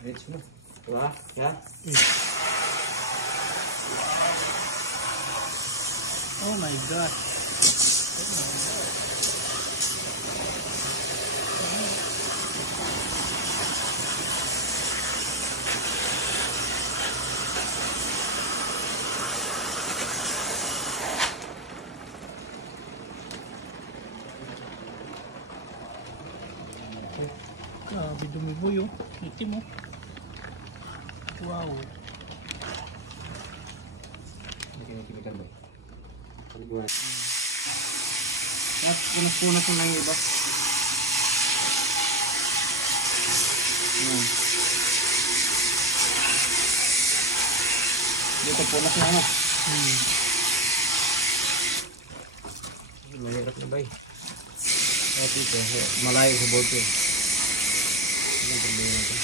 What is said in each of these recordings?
Rich mo. Diba? Yeah? Oh my god. Grabe dumiboy oh. Itim oh. Wow. Hindi kayo kinikan ba? Paliguan. At punas-punas yung lang yung iba. Dito punas na ano. Mahirap na ba eh. At ito, malayo sa bote. Ano ang problema natin?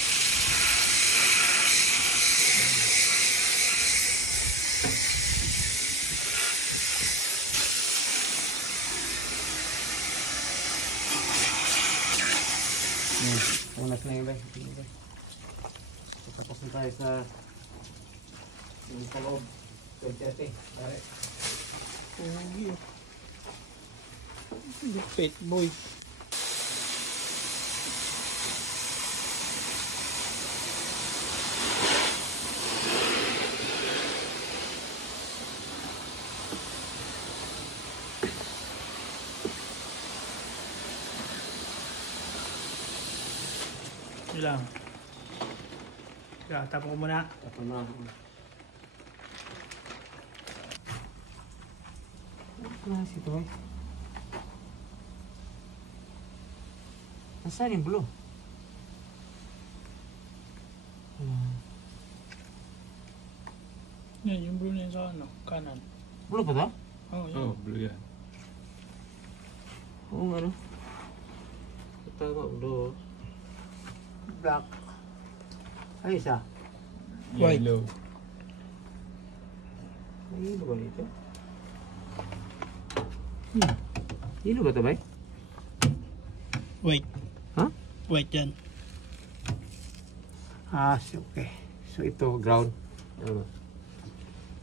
Punas na yun ba? Tapos na tayo sa yung paloob. 20-30. Pare. Pogi oh. Lupit boy. Lang. Kaya tapon ko muna. Tapon na ako. Ano klase ito eh? Nasaan yung blue? Yan yung blue na yun sa ano, kanan. Blue ba ito? Oh, yan. Oh, blue yan. Oo nga no. Tama, blue. Black. Ay, isa. White. Yellow. May hilo ba dito? Hilo ba ito ba? White. Ha? White yan. Ah, okay. So ito, ground. Tama.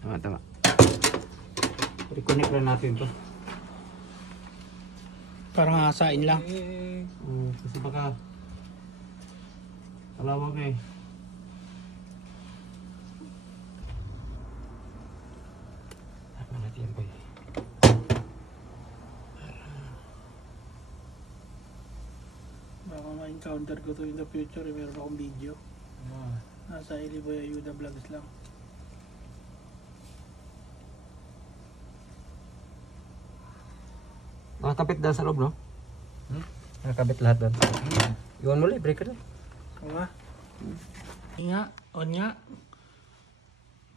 Tama, tama. Reconnect lang natin to. Parang hasain lang. Kasi baka kalawag eh. Tama natin yan ba eh. Baka ma-encounter ko to in the future. Meron akong video. Nasa Iliboy Ayuda Vlogs lang. Nakakapit dahil sa loob, no? Nakakapit lahat doon. Iwan mo ulit, breaker doon. Oo nga. Nga, on nga.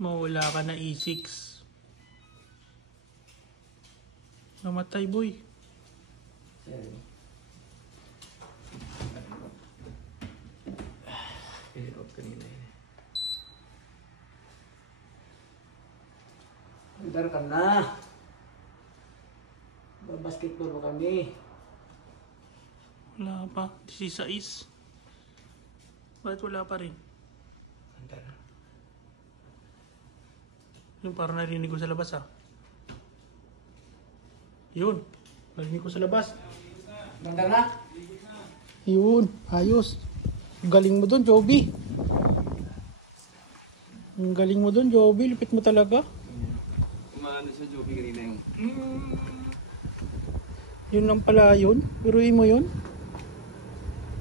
Mawala ka na E6. Namatay boy. Hirap kanina yun. Andar ka na. Basketball mo kami. Wala pa. 16. Bakit wala pa rin? Andar. Yung parang narinig ko sa labas ah. Yun. Narinig ko sa labas. Andar na? Yun. Ayos. Ang galing mo dun, Joby. Ang galing mo dun, Joby. Lupit mo talaga. Kumano sa Joby kanina yung... Yun lang pala yun. Biruin mo yun.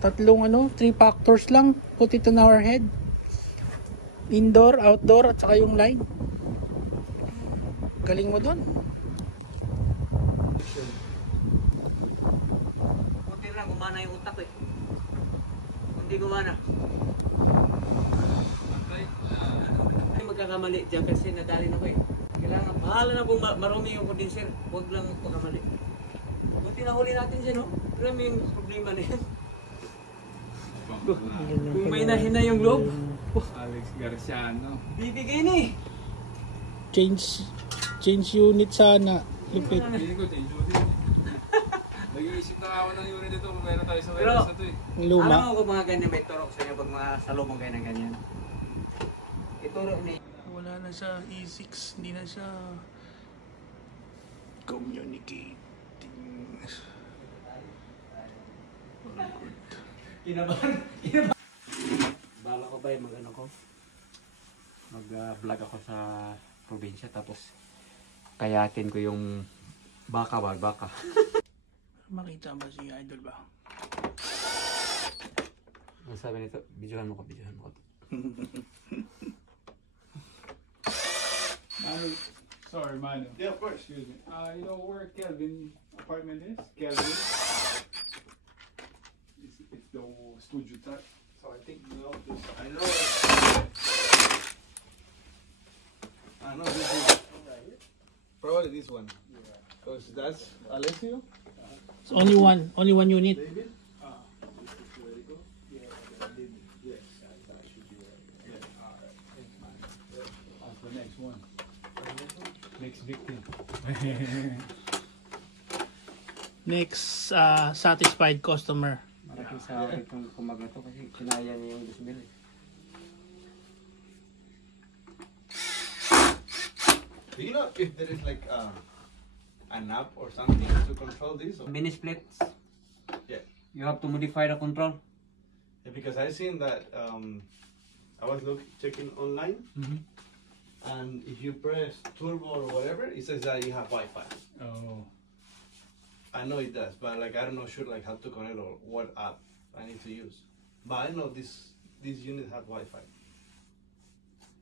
Tatlong 3 factors lang. Put it on our head. Indoor, outdoor, at saka yung line. Galing mo dun. Kunti lang, gumana yung utak eh. Hindi gumana. Ay, magkakamali dyan kasi nadali na ko eh. Kailangan, bahala na kung marumi yung condenser. Huwag lang magpakamali. Kung tinahuli natin dyan, no? Alam mo yung problema na yan. Kung may nahina yung globe, Alex Garciano. bibigay na eh. Change unit sana. Lupit. Hindi ko change Joby. Lagi Nag-iisip na ako ng unit dito kung meron tayo sa Pero, warehouse na to eh. Luma. alam mo kung mga ganyan may turok sa inyo pag mga salubong kayo ng ganyan. Ituro ni Wala na siya E6, hindi na siya communicating. Kinabahan. Bala ko ba yung mag-ano ko? Mag-vlog ako sa probinsya tapos kayatin ko yung baka. Makita ba si Idol ba? Ang sabi nito, videohan mo ko. Manu, sorry, Manu. Yeah, of course. Excuse me. You know where Kelvin apartment is? Kelvin? It's the studio type. So I think you know this. I know. I know this is probably this one. Because that's Alessio. It's only one unit. David. This is where it goes. Yeah, yes, that should be right. Yeah. Alright. Thanks, man. That's the next one. Next victim. Next, satisfied customer. Malaking sa akin kung kumaga to kasi kinaya niya yung disbil. Do you know if there is like an app or something to control this? Or? Mini splits. Yeah. You have to modify the control. Yeah, because I seen that I was checking online, and if you press turbo or whatever, it says that you have Wi-Fi. Oh. I know it does, but like I'm not sure like how to connect or what app I need to use. But I know this unit has Wi-Fi.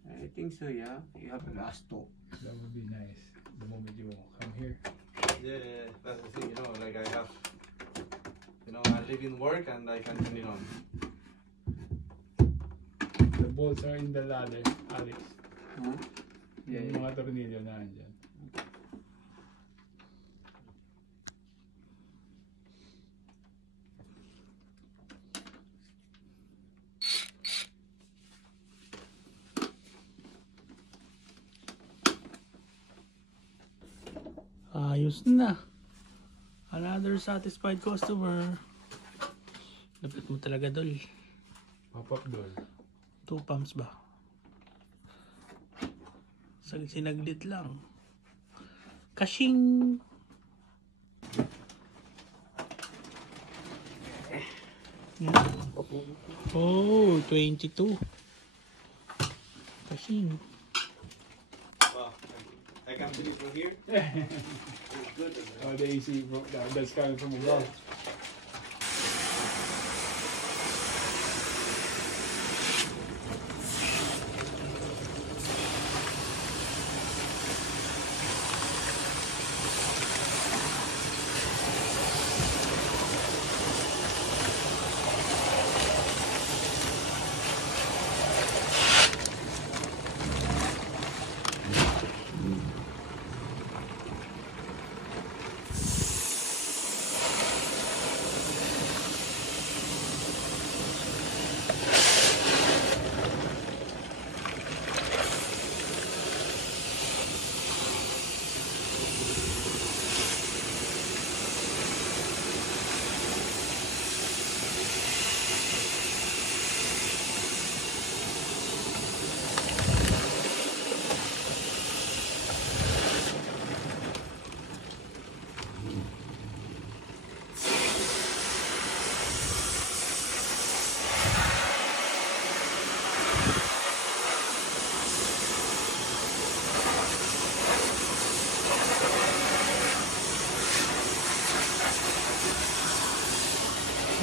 I think so, yeah. You have to ask to. That would be nice. The moment you come here. Yeah, that's the thing. You know, like I have, I live in work and I can turn it on. The bolts are in the ladder, Alex. Huh? Yung mga tornilyo na andyan. Ayos na. Another satisfied customer. Lapit mo talaga, Dol. Pop-up door. 2 pumps ba? Sinaglit lang. Kashing! Oh, 22. Kashing. Wow, I can finish from here. It's good. Oh, the AC broke down. That's coming from above.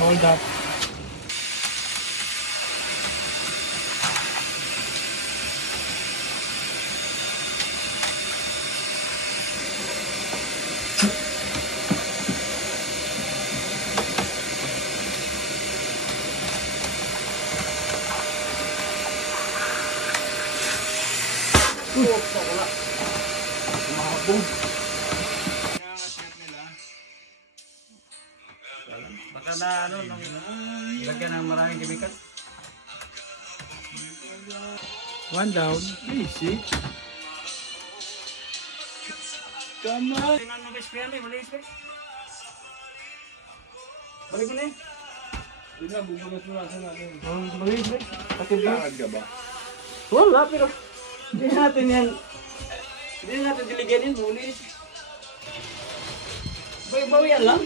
Hold up. Baka na lagyan ng maraming chemical. One down. Easy. Come on. Tingnan mo guys, kaya may maliit guys. Balik mo na eh. Yun nga, bubugas mo nasa natin. Balik mo eh. Pati ba? Lakad ka ba? Wala, pero hindi natin yan. Hindi natin diligyan yan. Huli. Bawi-bawian lang.